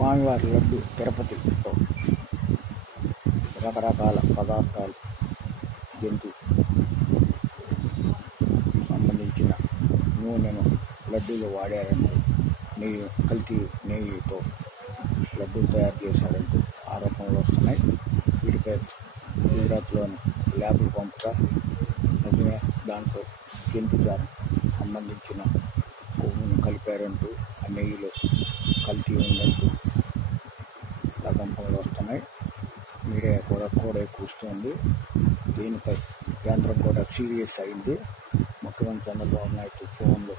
స్వామివారి లడ్డు తిరుపతిలో రకరకాల పదార్థాలు జంతు సంబంధించిన నూనెను లడ్డూలు వాడారంటూ నెయ్యి కల్తీ నెయ్యితో లడ్డూలు తయారు చేశారంటూ ఆరోపణలు వస్తున్నాయి. వీటిపై గుజరాత్లోని ల్యాబ్కు పంపుగా నిజమే దాంట్లో జంతుచారం సంబంధించిన కొవ్వును కలిపారంటూ ఆ నెయ్యిలో కల్తీ ఉందంటూ ప్రకంపనలు వస్తున్నాయి. మీడియా కూడా కూడా కూస్తుంది. దీనిపై కేంద్రం కూడా సీరియస్ అయింది. ముఖ్యమంత్రి చంద్రబాబు నాయుడు ఫోన్లో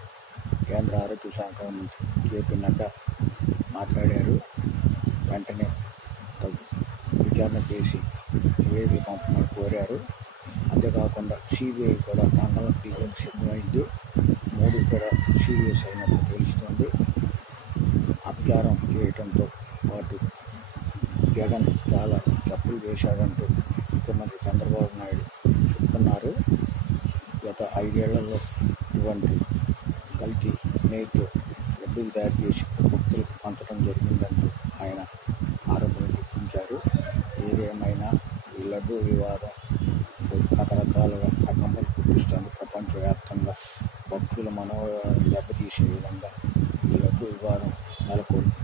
కేంద్ర ఆరోగ్య శాఖ మంత్రి జేపీ నడ్డా మాట్లాడారు. వెంటనే విచారణ చేసి నివేదిక పంపమని కోరారు. అంతేకాకుండా సిబిఐ కూడా రంగంలో దిగేందుకు సిద్ధమైంది. మోడీ కూడా సీరియస్ అయినట్లు తెలుస్తుంది. అపచారం చేయటంతో పాటు జగన్ చాలా తప్పులు చేశాడంటూ ముఖ్యమంత్రి చంద్రబాబు నాయుడు చెప్తున్నారు. గత ఐదేళ్ళలో ఇటువంటి కల్తీ నేతో డబ్బులు తయారు చేసి భక్తులకు పంచడం జరిగిందంటూ ఆయన ఆరోపణలు గుర్తించారు ఏదేమైనా ఈ లడ్డు వివాదం రకరకాలుగా ప్రకంపలు పుట్టిస్తుంది ప్రపంచవ్యాప్తంగా భక్తుల మనోభావాలను దెబ్బతీసే విధంగా వారం నెలకొల్పు